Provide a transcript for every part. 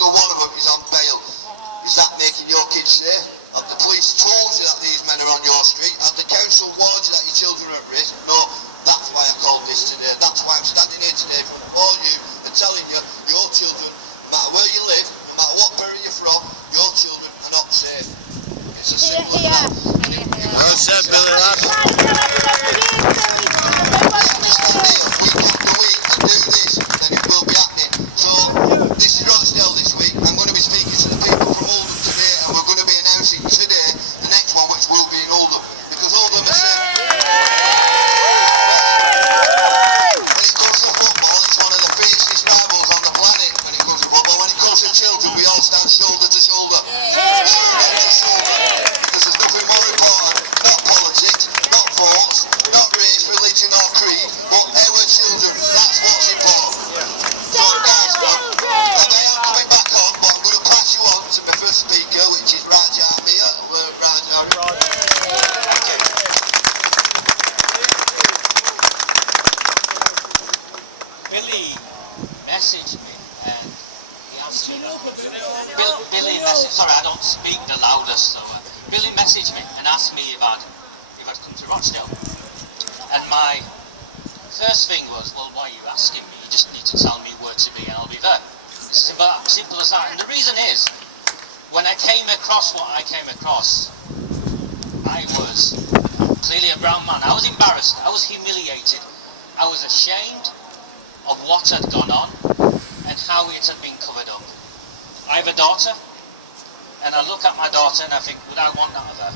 single one of them is on bail. Is that making your kids safe? Have the police told you that these men are on your street? Have the council warned you that your children are at risk? No, that's why I called this today. That's why I'm standing here today for all you and telling you, your children, no matter where you live, no matter what borough you're from, your children are not safe. It's as simple as that. Well said, Billy, lad. This is Rochdale this week. I'm going to be speaking to the people from Oldham today, and we're going to be announcing today the next one, which will be in Oldham, because Oldham is safe. When it comes to football, it's one of the fiercest rivals on the planet. When it comes to football, when it comes to children, we all stand shoulder to shoulder. Because there's nothing more important, not politics, not votes, not race, religion or creed, but our children. That's what's important. So guys, coming back on, but I'm going to pass you on to my first speaker, which is miah. Billy messaged me and he asked me, Billy messaged, sorry I don't speak the loudest, so Billy messaged me and asked me if I'd come to Rochdale. And my first thing was, well, why are you asking me? You just need to tell me where to be and I'll be there. It's simple as that. And the reason is, when I came across what I came across, I was clearly a brown man. I was embarrassed. I was humiliated. I was ashamed of what had gone on and how it had been covered up. I have a daughter, and I look at my daughter and I think, would I want that of her?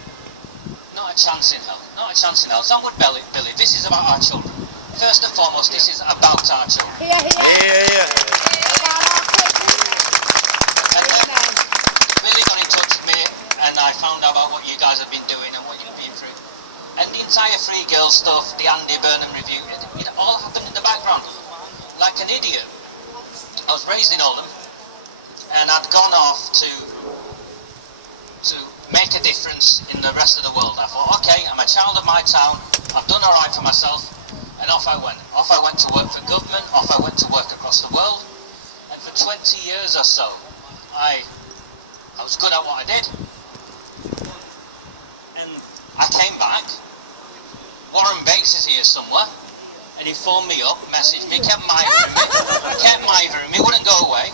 Not a chance in hell. Not a chance in hell. So I'm with Billy. This is about our children. First and foremost, this is about our children. Yeah. And then Billy got in touch with me and I found out about what you guys have been doing and what you've been through. And the entire Free Girls stuff, the Andy Burnham review, it all happened in the background. Like an idiot. I was raised in Oldham and I'd gone off to make a difference in the rest of the world. I thought, okay, I'm a child of my town, I've done alright for myself, and off I went. Off I went to work for government, off I went to work across the world, and for 20 years or so, I was good at what I did. And I came back, Warren Bates is here somewhere, and he phoned me up, messaged me, kept mithering me, wouldn't go away,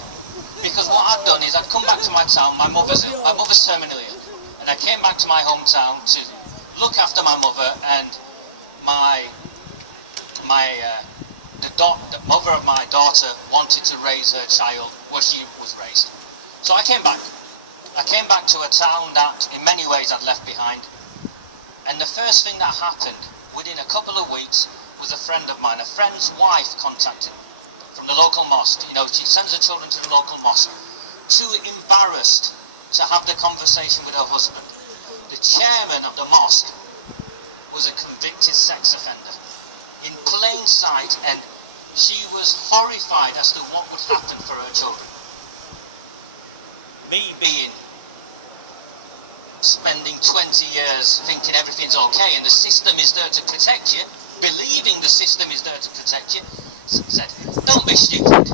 because what I'd done is I'd come back to my town, my mother's terminally ill, and I came back to my hometown to look after my mother, and the mother of my daughter wanted to raise her child where she was raised. So I came back. I came back to a town that in many ways I'd left behind, and the first thing that happened within a couple of weeks was a friend of mine, a friend's wife contacted me from the local mosque. You know, she sends her children to the local mosque. Too embarrassed to have the conversation with her husband. The chairman of the mosque was a convicted sex offender in plain sight, and she was horrified as to what would happen for her children. Me spending 20 years thinking everything's okay and the system is there to protect you, believing the system is there to protect you, said, don't be stupid.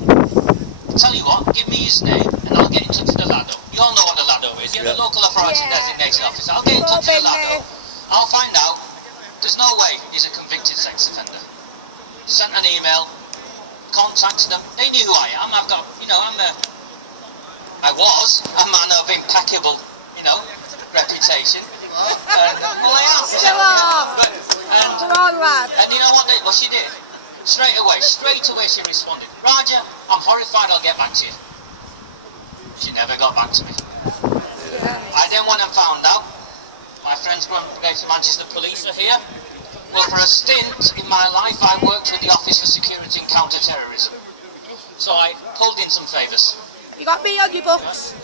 Tell you what, give me his name and I'll get in touch with the Lado. You all know what the Lado is. You're the local authority designated officer. I'll get in touch with the Lado. I'll find out. There's no way he's a convicted sex offender. Sent an email, contacted them. They knew who I am. I've got, I was a man of impeccable, reputation. Well, I am. And you know what she did? Straight away she responded, Roger, I'm horrified, I'll get back to you. She never got back to me. I then went and found out, my friends from Greater Manchester Police are here. Well, for a stint in my life, I worked with the Office for Security and Counter-Terrorism. So I pulled in some favours. You got me on your books.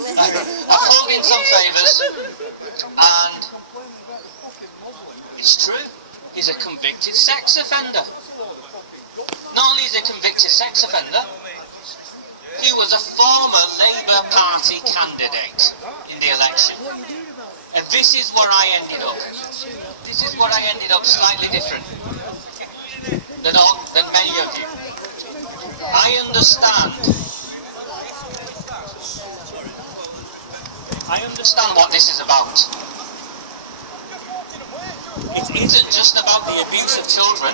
I pulled in some favours, and it's true, he's a convicted sex offender. Not only is he a convicted sex offender, he was a former Labour Party candidate in the election. And this is where I ended up. This is where I ended up slightly different than many of you. I understand understand what this is about. It isn't just about the abuse of children.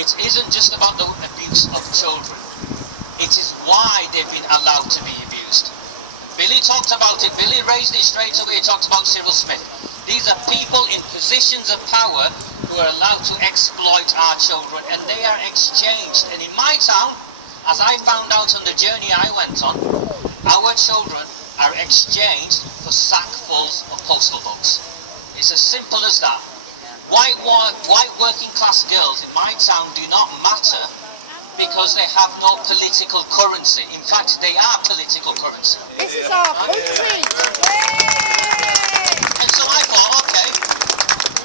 It isn't just about the abuse of children. It is why they've been allowed to be abused. Billy talked about it. Billy raised it straight away. He talked about Cyril Smith. These are people in positions of power who are allowed to exploit our children, and they are exchanged. And in my town, as I found out on the journey I went on, our children are exchanged for sackfuls of postal books. It's as simple as that. White working class girls in my town do not matter because they have no political currency. In fact, they are political currency. This is our country. And so I thought, okay,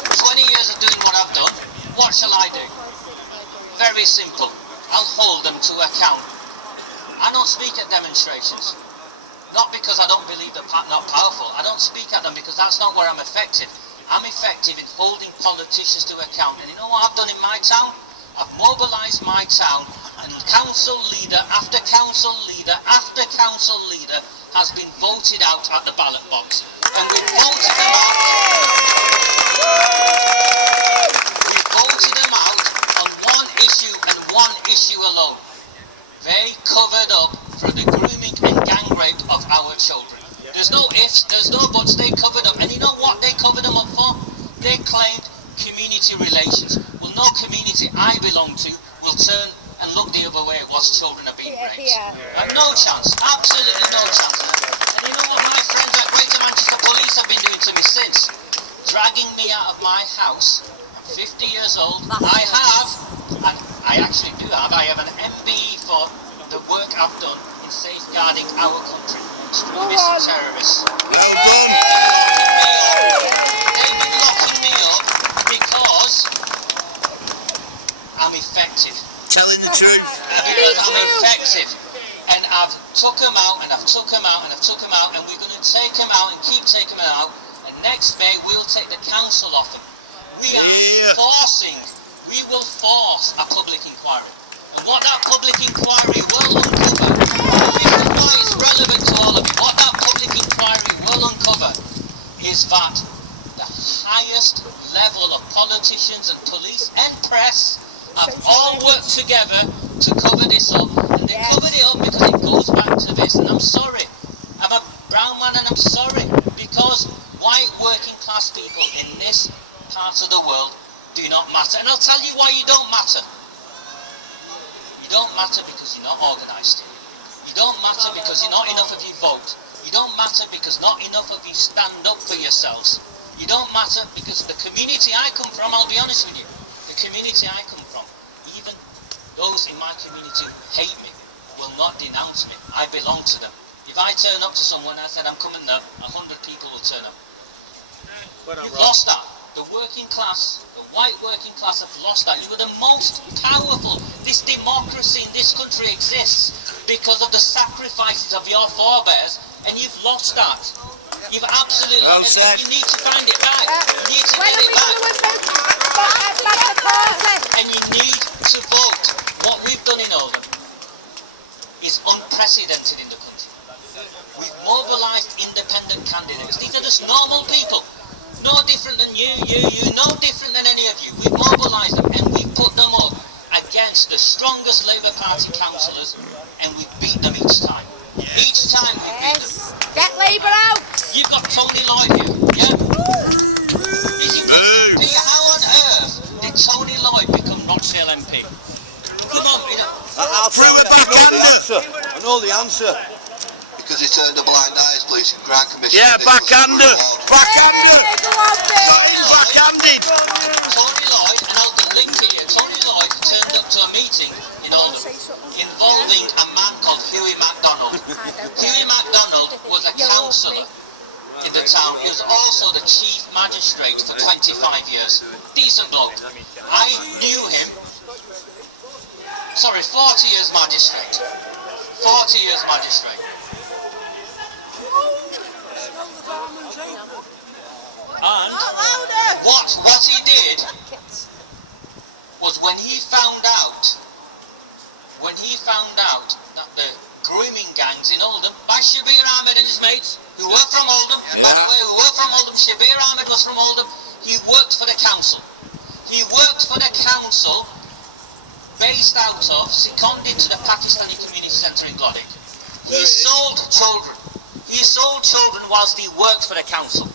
20 years of doing what I've done, what shall I do? Very simple. I'll hold them to account. I don't speak at demonstrations. Not because I don't believe they're not powerful. I don't speak at them because that's not where I'm effective. I'm effective in holding politicians to account. And you know what I've done in my town? I've mobilised my town, and council leader after council leader after council leader has been voted out at the ballot box. And we've voted them out. We've voted them out on one issue and one issue alone. They covered up for the grooming and gang rape of our children. There's no ifs, there's no buts, they covered up. And you know what they covered them up for? They claimed community relations. Well, no community I belong to will turn and look the other way whilst children are being raped. No chance, absolutely no chance. And you know what my friends at Greater Manchester Police have been doing to me since? Dragging me out of my house. I'm 50 years old. I have, and I actually do have, I have an MBE for the work I've done in safeguarding our country. Extremist terrorists. They've been locking me up because I'm effective. Telling the truth. Because I'm effective. And I've took them out, and I've took them out, and I've took them out, and we're going to take them out and keep taking them out. And next May, we'll take the council off them. We will force a public inquiry. And what that public inquiry will uncover, this is why it's relevant to all of you, what that public inquiry will uncover is that the highest level of politicians and police and press have all worked together to cover this up. And they covered it up because it goes back to this. And I'm sorry, I'm a brown man and I'm sorry, because white working class people in this part of the world do not matter. And I'll tell you why you don't matter. You don't matter because you're not organised. You don't matter because not enough of you vote. You don't matter because not enough of you stand up for yourselves. You don't matter because the community I come from, I'll be honest with you, the community I come from, even those in my community who hate me, will not denounce me. I belong to them. If I turn up to someone and I said I'm coming there, 100 people will turn up. You've lost that. The working class, the white working class have lost that. You were the most powerful. This democracy in this country exists because of the sacrifices of your forebears, and you've lost that. You've absolutely lost it. You need to find it back. You need to get it back. And you need to vote. What we've done in Oldham is unprecedented in the country. We've mobilised independent candidates. These are just normal people. No different than you, no different than any of you. We've mobilised them and we've put them up against the strongest Labour Party councillors, and we've beat them each time. Each time we beat them. Get Labour out! You've got Tony Lloyd here, yeah? Peter, how on earth did Tony Lloyd become Rochdale MP? Come on, Peter. I'll tell you, I know the answer. Because he turned a blind eye as Police and Crime Commission. Yeah, backhanded! Backhanded! Backhanded! Tony Lloyd, and I'll link it here, Tony Lloyd turned up to a meeting in Oldham involving a man called Hughie MacDonald. Hughie MacDonald was a councillor in the town. He was also the chief magistrate for 25 years. Decent bloke. I knew him. Sorry, 40 years magistrate. 40 years magistrate. And what he did was when he found out that the grooming gangs in Oldham by Shabir Ahmed and his mates were from Oldham. By the way, we were from Oldham. Shabir Ahmed was from Oldham. He worked for the council. He worked for the council based out of, seconded to the Pakistani Community Centre in Glodwick. He sold children. He sold children whilst he worked for the council.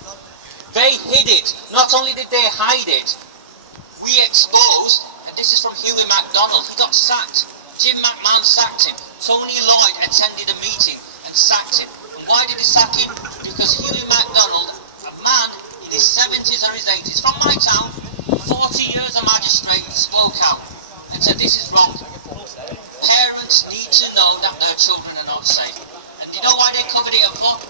They hid it. Not only did they hide it, we exposed, and this is from Huey MacDonald, he got sacked. Jim McMahon sacked him. Tony Lloyd attended a meeting and sacked him. And why did he sack him? Because Huey MacDonald, a man in his 70s or his 80s, from my town, 40 years a magistrate, spoke out and said this is wrong. Parents need to know that their children are not safe. And you know why they covered it up for?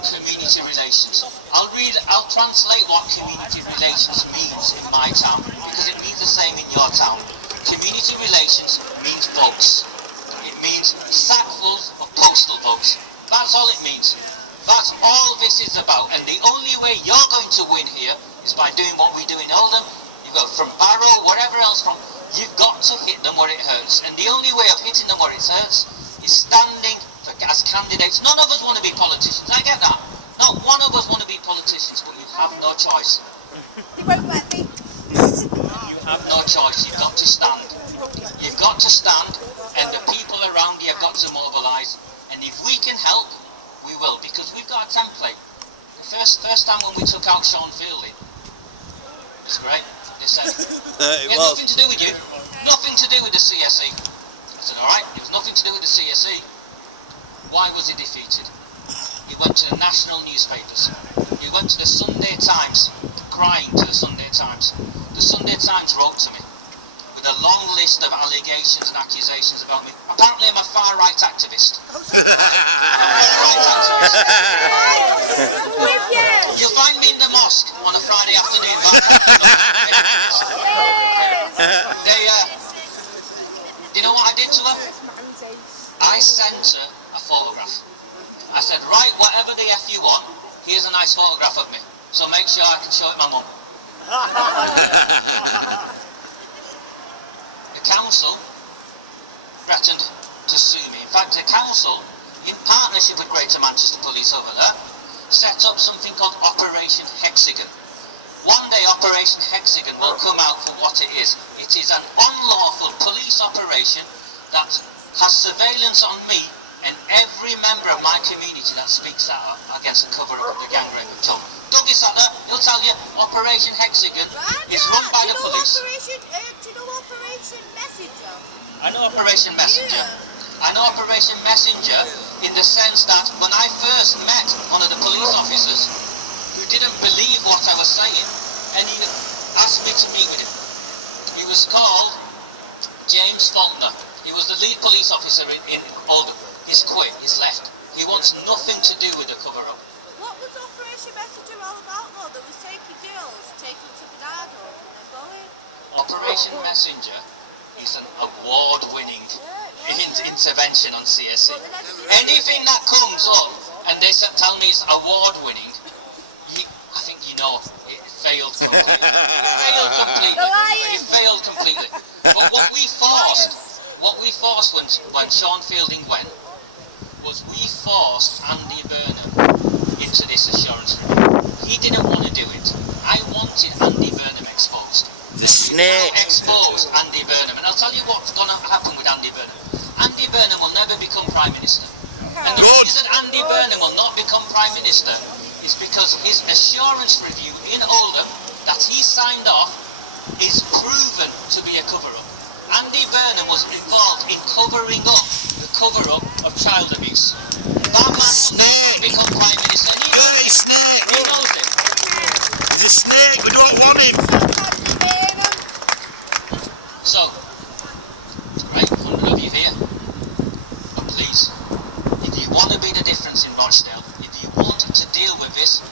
Community relations. I'll translate what community relations means in my town, because it means the same in your town. Community relations means votes. It means sackfuls of postal votes. That's all it means. That's all this is about. And the only way you're going to win here is by doing what we do in Oldham. You go from Barrow, wherever else from, you've got to hit them where it hurts. And the only way of hitting them where it hurts is standing for, as candidates. None of us want to be politicians. I get that. Not one of us want to be politicians, but you have no choice. They won't let me. You have no choice. You've got to stand. You've got to stand, and the people around you have got to mobilise. And if we can help, we will, because we've got a template. The first time when we took out Sean Fielding, it was great. They said, it had nothing to do with you, nothing to do with the C.S.E. I said, alright, it was nothing to do with the C.S.E. Why was he defeated? He went to the national newspapers. He went to the Sunday Times, crying to the Sunday Times. The Sunday Times wrote to me with a long list of allegations and accusations about me. Apparently I'm a far-right activist. You'll find me in the mosque on a Friday afternoon. Do you know what I did to her? I sent her a photograph. I said, right, whatever the F you want, here's a nice photograph of me. So make sure I can show it my mum. The council threatened to sue me. In fact, the council, in partnership with Greater Manchester Police over there, set up something called Operation Hexagon. One day Operation Hexagon will come out for what it is. It is an unlawful police operation that has surveillance on me and every member of my community that speaks out against the cover of the gang rape of children. Doug is out there, he'll tell you Operation Hexagon is run by the police. Do you know Operation Messenger? I know Operation Messenger. Yeah. I know Operation Messenger in the sense that when I first met one of the police officers who didn't believe what I was saying, and he asked me to meet with him. He was called James Faulkner. He was the lead police officer in Oldham. He's quit, he's left. He wants nothing to do with the cover-up. What was Operation Messenger all about, though? There was taking girls, taking to Granada, and they're going. Operation Messenger is an award-winning intervention on C.S.E. Anything that comes up and they tell me it's award-winning, I think you know it failed completely. It failed completely. But what we forced when Sean Fielding went was we forced Andy Burnham into this assurance review. He didn't want to do it. I wanted Andy Burnham exposed. The snake. Expose Andy Burnham. And I'll tell you what's going to happen with Andy Burnham. Andy Burnham will never become Prime Minister. And the reason Andy Burnham will not become Prime Minister is because his assurance review in Oldham that he signed off is proven to be a cover-up. Andy Burnham was involved in covering up the cover-up of child abuse. That man will never become Prime Minister. And he knows it. Snake. He knows it. The snake, we don't want him. So, it's great, 100 of you here. But please, if you want to be the difference in Rochdale, if you want to deal with this,